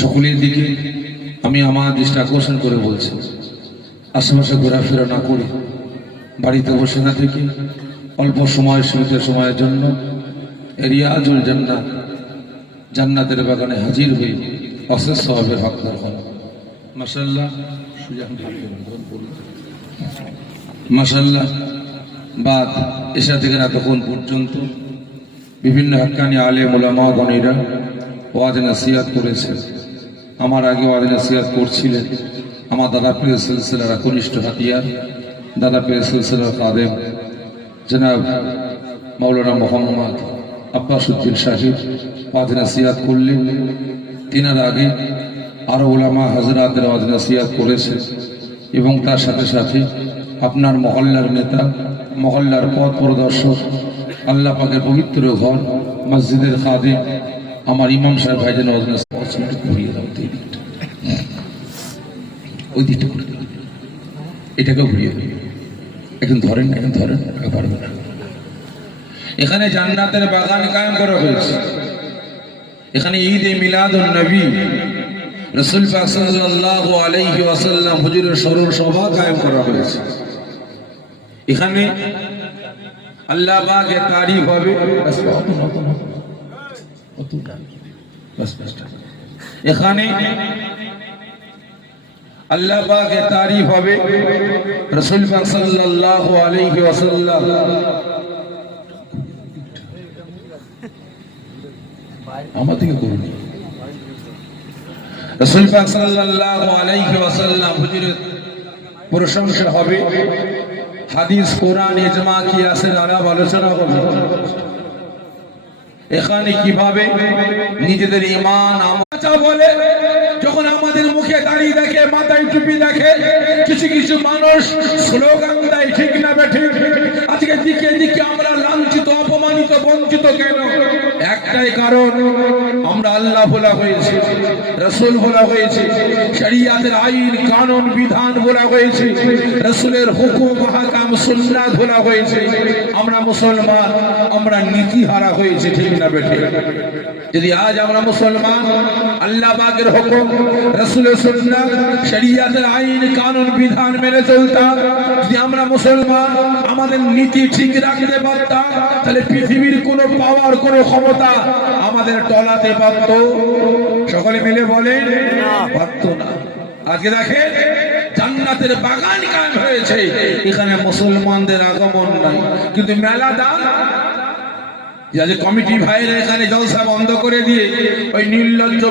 সকলের দিকে আমি আমার দৃষ্টি আকর্ষণ করে বলছি, আশেপাশে ঘোরাফেরা না করে বাড়িতে বসে না থেকে অল্প সময় সীমিত সময়ের জন্য রিয়াজুল জান্নাত জান্নাতের বাগানে হাজির হয়ে অশেষ সওয়াবের হকদার হন। মাশাআল্লাহ মাশাআল্লাহ। বাদ এশা থেকে এতক্ষণ পর্যন্ত বিভিন্ন হক্কানি আলেম ওলামা গণেরা ওয়াজ নসিহত করেছে। আমার আগে ওয়াজ নসিহত করছিলেন আমার দাদা পীর সিলসিলার কনিষ্ঠ হাতিয়ার, দাদা পীর সিলসিলার কাদেম জনাব মাওলানা মোহাম্মদ আব্বাসউদ্দিন সাহেব ওয়াজ নসিহত করলেন। তিনার আগে আরো ওলামা হযরতের ওয়াজ নসিহত করেছে এবং তার সাথে সাথে আপনার মহল্লার নেতা, মহল্লার পথ প্রদর্শক, আল্লাহ পাকের পবিত্র ঘর মসজিদের খাদিম আমার ইমাম সাহেব ভাইজান ওয়াজ নসিহত ঘুরিয়ে দাও, ওই দিকটা করে দাও, এটাকেও ঘুরিয়ে দাও। এখন ধরেন পারবে না। এখানে জান্নাতের বাগান কায়েম করা হয়েছে। এখানে ঈদে মিলাদুন নবী রাসূল পাক সাল্লাল্লাহু আলাইহি ওয়াসাল্লাম হুজুরের স্মরণ সভা কায়েম করা হয়েছে। এখানে আল্লাহ পাকের তারিফ হবে। এখানে আল্লাহ পাকের তারিফ হবে। রাসূল পাক সাল্লাল্লাহু আলাইহি ওয়াসাল্লাম আমাদেরকে করুন। রাসূল পাক সাল্লাল্লাহু আলাইহি ওয়াসাল্লাম হুজুরের প্রশংসা হবে। হাদিস, কোরআন, ইজমা, কিয়াসের আলাপ আলোচনা হবে। এখানে কিভাবে নিজেদের ঈমান আমা বলে, যখন আমাদের মুখে দাড়ি দেখে, মাথায় টুপি দেখে, কিছু কিছু মানুষ স্লোগান দেয়, ঠিক না বেঠিক? আজকে দিকে দিকে আমরা লাঞ্ছিত, অপমানিত, বঞ্চিত কেন? একটাই কারণ, আমরা আল্লাহ বলা হয়েছে, রাসূল বলা হয়েছে, শরীয়তের আইন কানুন বিধান বলা হয়েছে, রাসূলের হুকুম আহকাম সুন্নাত বলা হয়েছে। আমরা মুসলমান, আমরা নীতিহারা হয়েছে, ঠিক না বেঠিক? যদি আজ আমরা মুসলমান আল্লাহ পাকের হুকুম, রাসূলের সুন্নাত, শরীয়তের আইন কানুন বিধান মেনে চলতাম, যদি আমরা মুসলমান আমাদের নীতি ঠিক রাখতে পারতাম, তাহলে পৃথিবীর কোনো পাওয়ার, কোনো ক্ষমতা আমাদের টলাতে পারত? সকলে মিলে বলেন, পারত না। আজকে দেখেন জান্নাতের বাগান কায়েম হয়েছে, এখানে মুসলমানদের আগমন নাই, কিন্তু মেলা দান কমিটি ভাইরা এখানে জলসা বন্ধ করে দিয়ে ওই নির্লজ্জ